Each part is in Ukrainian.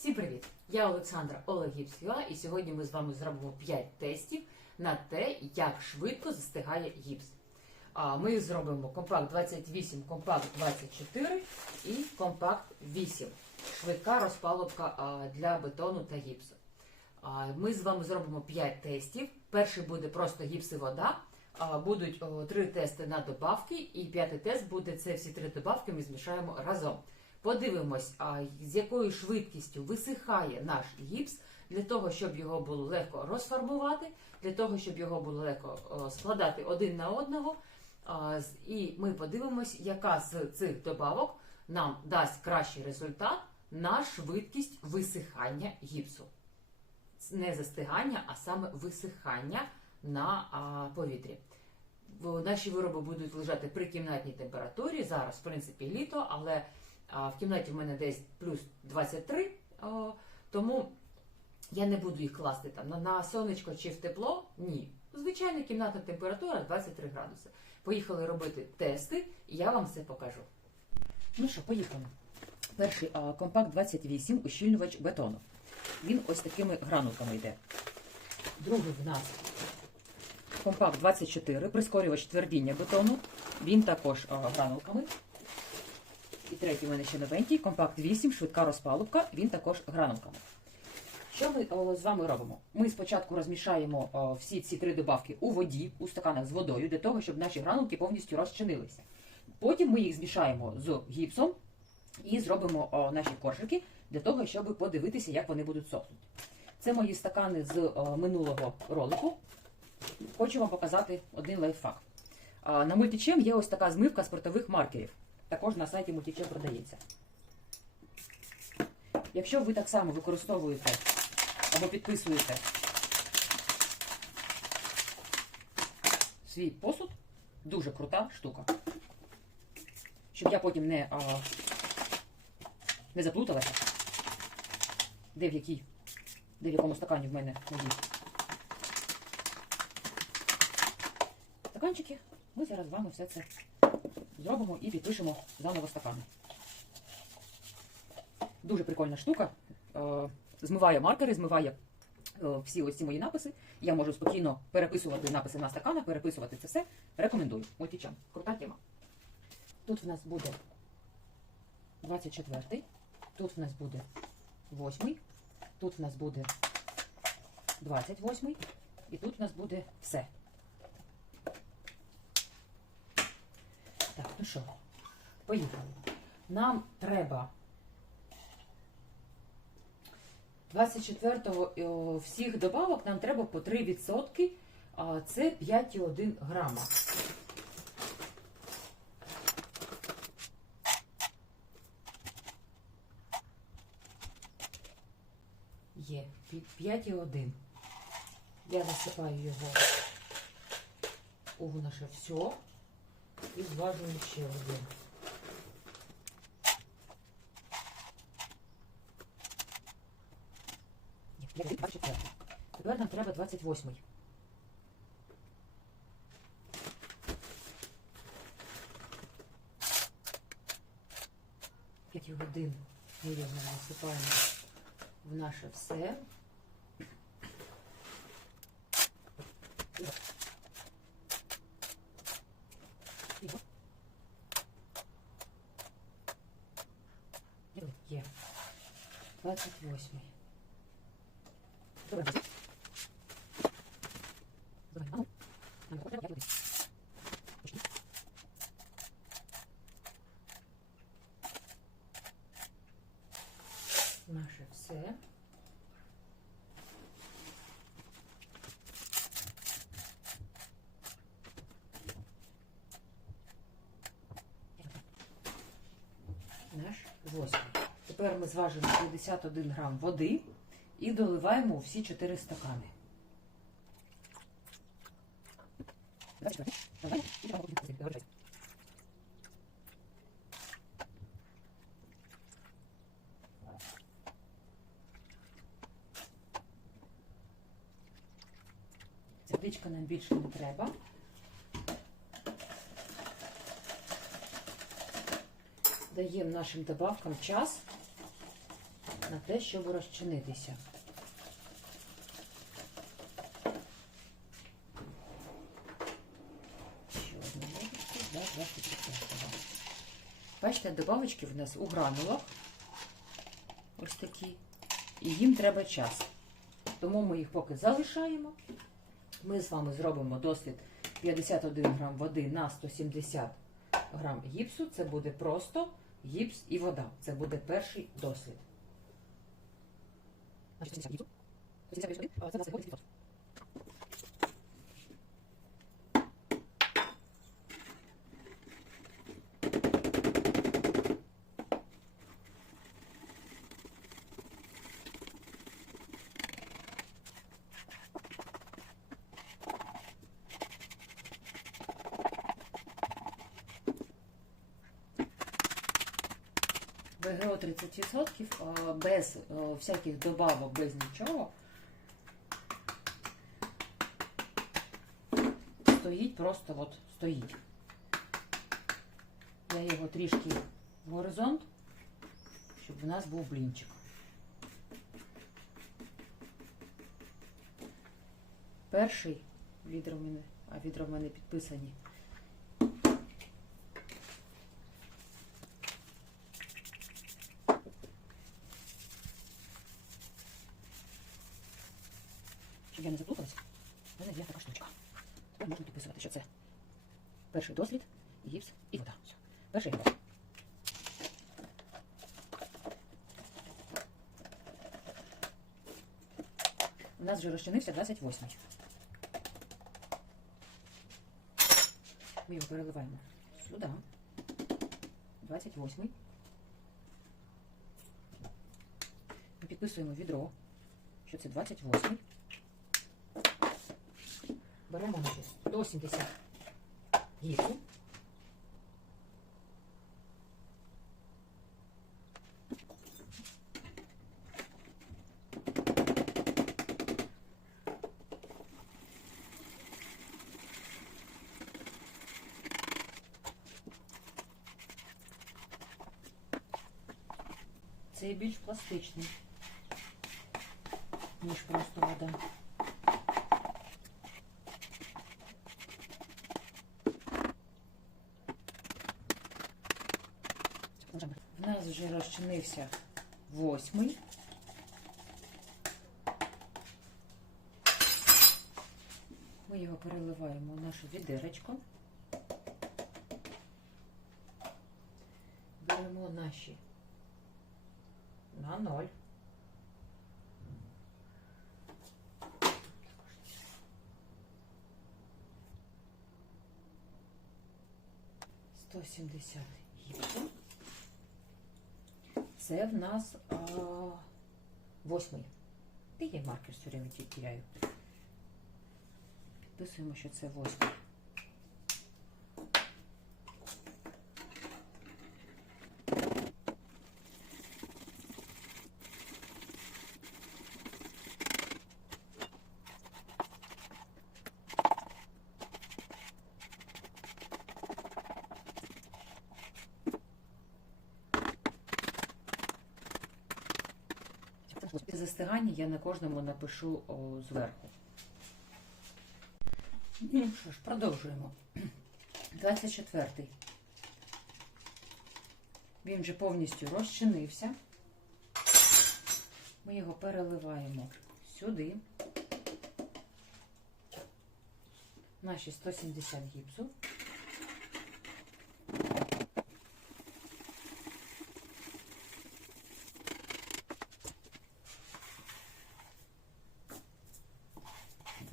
Всім привіт! Я Олександра Олегіпсюа, і сьогодні ми з вами зробимо 5 тестів на те, як швидко застигає гіпс. Ми зробимо компакт 28, компакт 24 і компакт 8. Швидка розпалубка для бетону та гіпсу. Ми з вами зробимо 5 тестів. Перший буде просто гіпс і вода. Будуть о, три тести на добавки, і п'ятий тест буде це всі три добавки. Ми змішаємо разом. Подивимось, а, з якою швидкістю висихає наш гіпс для того, щоб його було легко розфарбувати, для того, щоб його було легко складати один на одного. І ми подивимось, яка з цих добавок нам дасть кращий результат на швидкість висихання гіпсу. Не застигання, а саме висихання на повітрі. Наші вироби будуть лежати при кімнатній температурі. Зараз, в принципі, літо, але а, в кімнаті в мене десь плюс 23, о, тому я не буду їх класти там на, на сонечко чи в тепло. Ні. Звичайна кімнатна температура 23 градуси. Поїхали робити тести, і я вам все покажу. Ну що, поїхали. Перший а, компакт 28 ущільнювач бетону. Він ось такими гранулками йде. Другий в нас компакт 24, прискорювач твердіння бетону. Він також а, гранулками. І третій у мене ще новенький, компакт 8, швидка розпалубка, він також гранулками. Що ми о, з вами робимо? Ми спочатку розмішаємо о, всі ці три добавки у воді, у стаканах з водою, для того, щоб наші гранулки повністю розчинилися. Потім ми їх змішаємо з гіпсом і зробимо о, наші коржики для того, щоб подивитися, як вони будуть сохнути. Це мої стакани з о, минулого ролику. Хочу вам показати один лайфхак. На мультичем є ось така змивка спиртових маркерів. Також на сайті мультичем продається. Якщо ви так само використовуєте або підписуєте свій посуд, дуже крута штука. Щоб я потім не, а, не заплуталася, де в якій, де в якому стакані в мене воді. Стаканчики, ми зараз з вами все це зробимо і підпишемо заново стакани. Дуже прикольна штука. Е, Змиває маркери, змиває е, всі ось ці мої написи. Я можу спокійно переписувати написи на стаканах, переписувати це все. Рекомендую. Мультичам. Крута тема. Тут в нас буде 24-й, тут в нас буде 8-й, тут в нас буде 28-й, і тут в нас буде все. Так, ну що, поїхали. Нам треба 24-го е, всіх добавок нам треба по 3%, а це 5,1 грама. Є 5,1. Я засипаю його у наше все і зважую ще один. Ні, я беру 24. Тепер нам треба 28. П'ять годин його насипаємо в наше все. Почни. Наше все. Наш восьмий. Тепер ми зважимо 51 грам води і доливаємо всі 4 стакани. Водичка нам більше не треба. Даємо нашим добавкам час на те, щоб розчинитися. Ще одна ложечка для 25-го. Бачите, добавочки в нас у гранулах. Ось такі. І їм треба час. Тому ми їх поки залишаємо. Ми з вами зробимо дослід 51 грам води на 170 грам гіпсу. Це буде просто гіпс і вода. Це буде перший дослід. na 40 litrů. 40 litrů, 40 litrů, 40 litrů, 40 litrů, 40 litrů, ВГО 30%, без всяких добавок, без нічого. Стоїть просто от стоїть. Я його трішки в горизонт, щоб в нас був блінчик. Перший відра в мене, а відра в мене підписані. Щоб я не заплуталась, в мене є така штучка. Тепер можна підписувати, що це перший дослід, гіпс і вода. Все. Перший гіпс. У нас вже розчинився 28. Ми його переливаємо сюди. 28. Ми підписуємо відро, що це 28. Беремо наші 170 гіпсу. Цей більш пластичний, ніж просто вода. В нас вже розчинився восьмий. Ми його переливаємо у наше відеречко. Беремо наші на ноль. Сто сімдесят гіпсу. Це в нас восьмий. Де є маркер все время тіряю. Підписуємо, що це восьмий. Застигання я на кожному напишу о, зверху. Ну що ж, продовжуємо. 24-й. Він вже повністю розчинився. Ми його переливаємо сюди. Наші 170 гіпсу.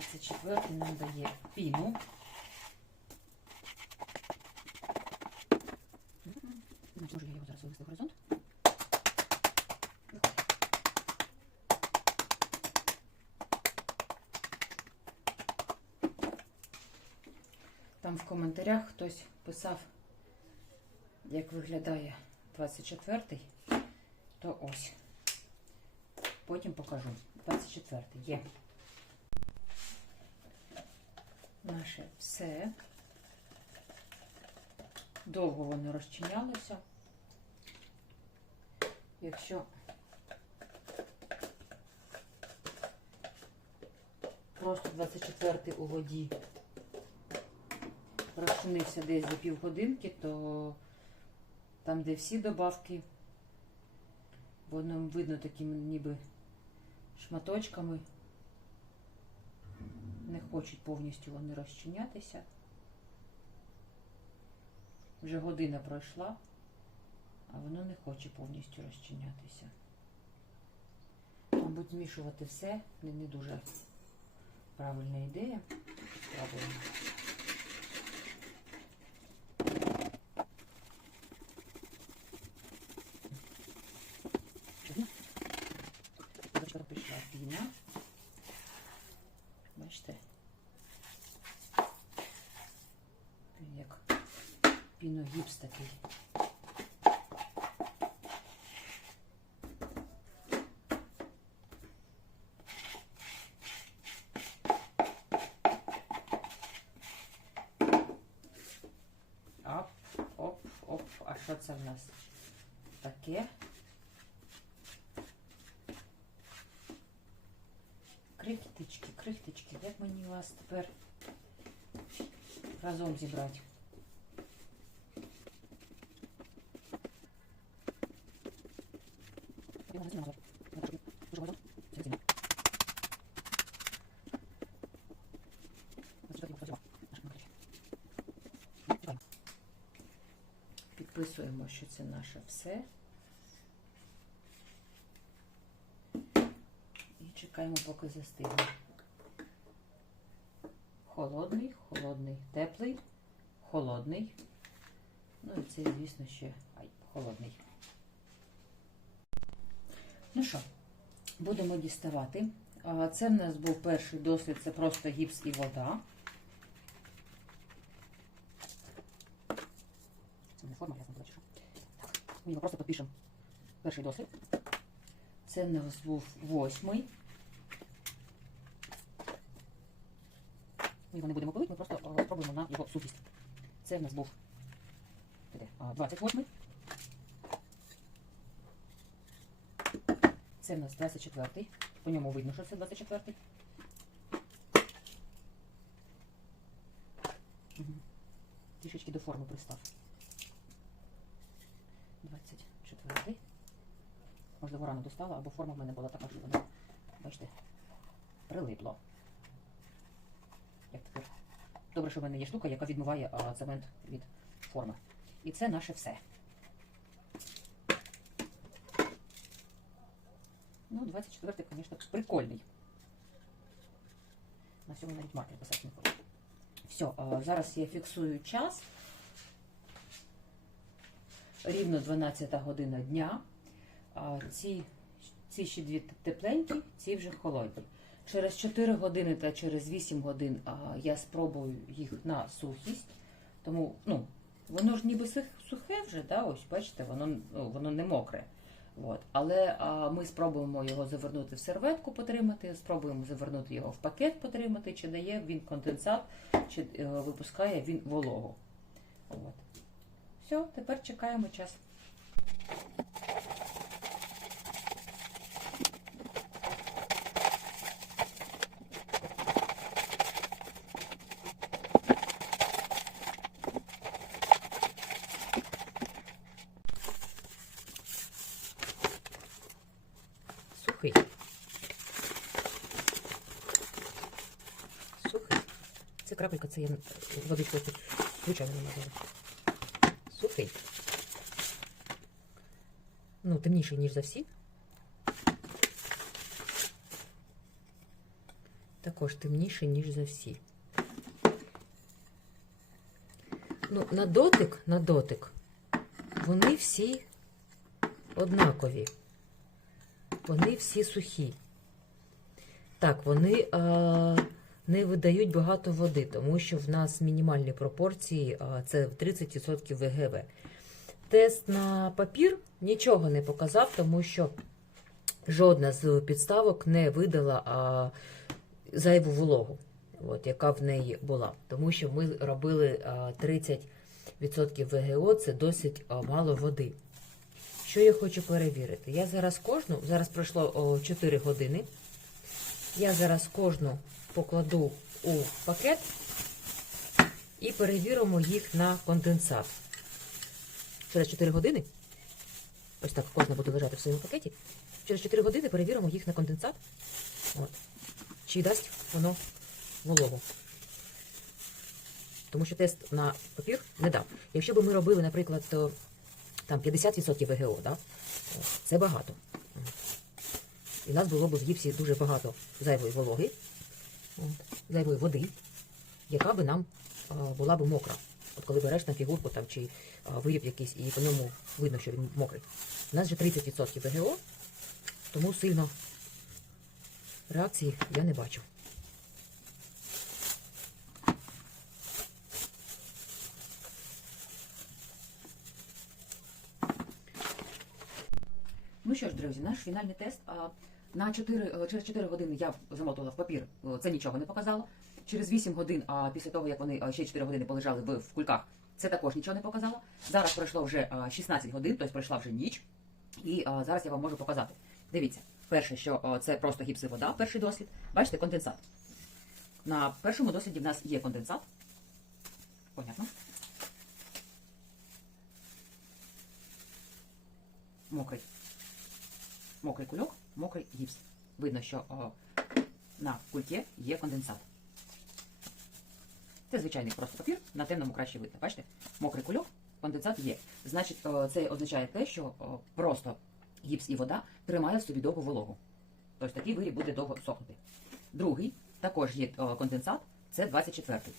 Двадцять четвертий нам дає піну. Може, я його зараз вивести в горизонт? Там в коментарях хтось писав, як виглядає 24-й, то ось. Потім покажу. 24-й є. наше все. Довго воно розчинялося. Якщо просто 24-й у воді розчинився десь за півгодинки, то там, де всі добавки, воно видно такими ніби шматочками. Не хочуть повністю вони розчинятися. Вже година пройшла, а воно не хоче повністю розчинятися. Мабуть, змішувати все не, дуже правильна ідея. Спробуємо. піногіпс такий. Оп, оп, оп. А що це в нас таке? Крихточки, крихточки. Як мені вас тепер разом зібрати? Що це наше все. І чекаємо, поки застигне. Холодний, холодний, теплий, холодний. Ну і це, звісно, ще холодний. Ну що, будемо діставати. Це в нас був перший досвід, це просто гіпс і вода. Це не форма, я забула, чи що. Так, ми його просто підпишемо. Перший досвід. Це в нас був восьмий. Ми його не будемо пилити, ми просто е, спробуємо на його сухість. Це в нас був 28-й. Це в нас 24-й. По ньому видно, що це 24-й. Угу. Трішечки до форми пристав. 24-й. Можливо, рано достала, або форма в мене була така, що вона, бачите, прилипло. Як тепер? Добре, що в мене є штука, яка відмиває а, цемент від форми. І це наше все. Ну, 24-й, звісно, прикольний. На цьому навіть маркер писати не хочу. Все, а, зараз я фіксую час. Рівно 12 година дня. Ці, ці ще дві тепленькі, ці вже холодні. Через 4 години та через 8 годин а, я спробую їх на сухість. Тому, ну, воно ж ніби сухе вже, да, ось бачите, воно, ну, воно не мокре. От. Але а, ми спробуємо його завернути в серветку, потримати, спробуємо завернути його в пакет, потримати, чи дає він конденсат, чи е, випускає він вологу. От. Все, тепер чекаємо час. Сухий. Сухий. Це я водичку звичайно намазала. Сухий. Ну, темніший, ніж за всі. Також темніший, ніж за всі. Ну, на дотик, на дотик, вони всі однакові. Вони всі сухі. Так, вони а, не видають багато води, тому що в нас мінімальні пропорції це 30% ВГВ. Тест на папір нічого не показав, тому що жодна з підставок не видала зайву вологу, от, яка в неї була. Тому що ми робили 30% ВГО, це досить мало води. Що я хочу перевірити? Я зараз кожну, зараз пройшло 4 години. Я зараз кожну покладу у пакет і перевіримо їх на конденсат. Через 4 години, ось так кожна буде лежати в своєму пакеті. Через 4 години перевіримо їх на конденсат. От. Чи дасть воно вологу. Тому що тест на папір не дав. Якщо б ми робили, наприклад, там 50% ВГО, да? Це багато. І нас було б в гіпсі дуже багато зайвої вологи, зайвої води, яка би нам була б мокра. От коли береш на фігурку там, чи виріб якийсь, і по ньому видно, що він мокрий. У нас же 30% ВГО, тому сильно реакції я не бачу. Ну що ж, друзі, наш фінальний тест. На 4, е, через 4 години я замотувала в папір, е, це нічого не показало. Через 8 годин, а після того, як вони е, ще 4 години полежали в, в кульках, це також нічого не показало. Зараз пройшло вже е, 16 годин, тобто пройшла вже ніч. І зараз я вам можу показати. Дивіться, перше, що це просто гіпс і вода, перший дослід. Бачите, конденсат. На першому досліді в нас є конденсат. Понятно. Мокрий. Мокрий кульок, мокрий гіпс. Видно, що о, на культі є конденсат. Це звичайний просто папір, на темному краще видно. Бачите? Мокрий кульок, конденсат є. Значить, це означає те, що просто гіпс і вода тримає в собі довгу вологу. Тобто такий виріб буде довго сохнути. Другий, також є конденсат, це 24-й.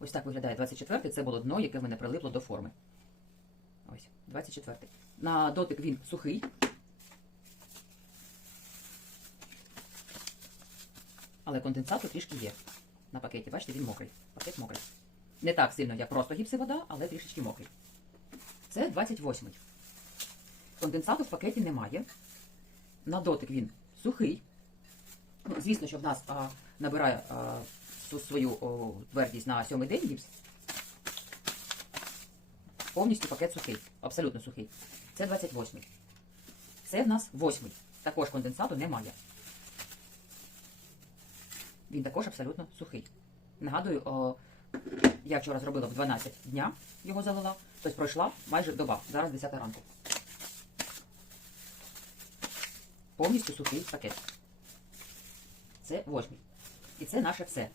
Ось так виглядає 24-й. Це було дно, яке мене прилипло до форми. Ось, 24. На дотик він сухий. Але конденсату трішки є на пакеті. Бачите, він мокрий. Пакет мокрий. Не так сильно, як просто гіпс і вода, але трішечки мокрий. Це 28. Конденсату в пакеті немає. На дотик він сухий. Ну, звісно, що в нас а, набирає а, свою о, твердість на сьомий день гіпс. Повністю пакет сухий, абсолютно сухий. Це 28. Це в нас 8. Також конденсату немає. Він також абсолютно сухий. Нагадую, о, я вчора зробила в 12 дня, його залила. Тобто пройшла майже доба. Зараз 10 ранку. Повністю сухий пакет. Це 8. І це наше все.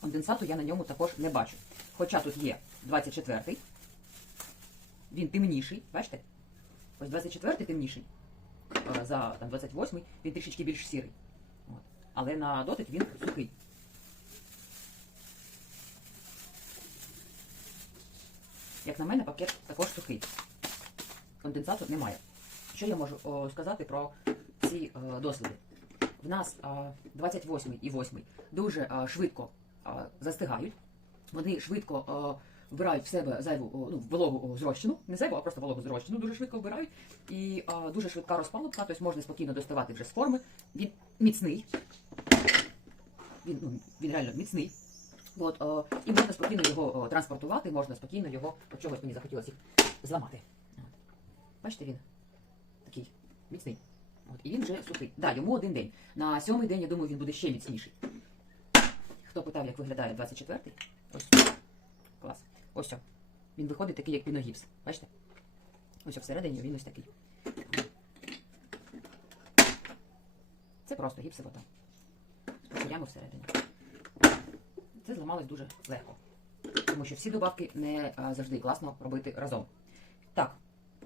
Конденсату я на ньому також не бачу. Хоча тут є 24 він темніший, бачите? Ось 24-й темніший. е, За там, 28-й він трішечки більш сірий. От. Але на дотик він сухий. Як на мене, пакет також сухий. Конденсату немає. Що я можу о, сказати про ці е, досліди? В нас е, 28 і 8 дуже е, швидко е, застигають. Вони швидко е, вбирають в себе зайву ну, вологу зрощину, не зайву, а просто вологу зрощину дуже швидко вбирають. І е, дуже швидка розпалубка, тобто можна спокійно доставати вже з форми. Він міцний. Він, ну, він реально міцний. От, о, і можна спокійно його о, транспортувати, можна спокійно його, от чогось мені захотілося їх зламати. Бачите, він такий міцний. От, і він вже сухий. Да, йому один день. На сьомий день, я думаю, він буде ще міцніший. Хто питав, як виглядає 24-й? Ось. Ось. Він виходить такий, як піногіпс. Бачите? Ось всередині він ось такий. Це просто гіпс і вода. Всередині. Це зламалось дуже легко. Тому що всі добавки не завжди класно робити разом. Так,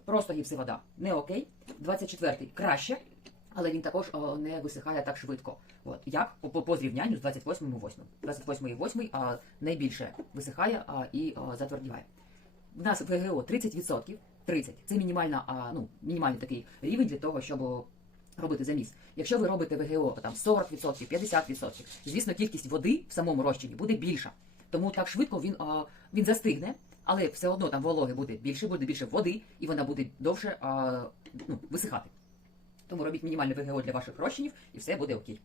просто гіпс і вода не окей. 24-й краще, але він також о, не висихає так швидко. От, як по, по, зрівнянню з 28 і 8. 28 і 8 а, найбільше висихає а, і а, затвердіває. В нас ВГО 30%. 30. Це мінімальна, а, ну, мінімальний такий рівень для того, щоб робити заміс. Якщо ви робите ВГО там 40%, 50%, звісно, кількість води в самому розчині буде більша. Тому так швидко він, а, він застигне, але все одно там вологи буде більше, буде більше води, і вона буде довше а, ну, висихати. Тому робіть мінімальне ВГО для ваших розчинів, і все буде окей.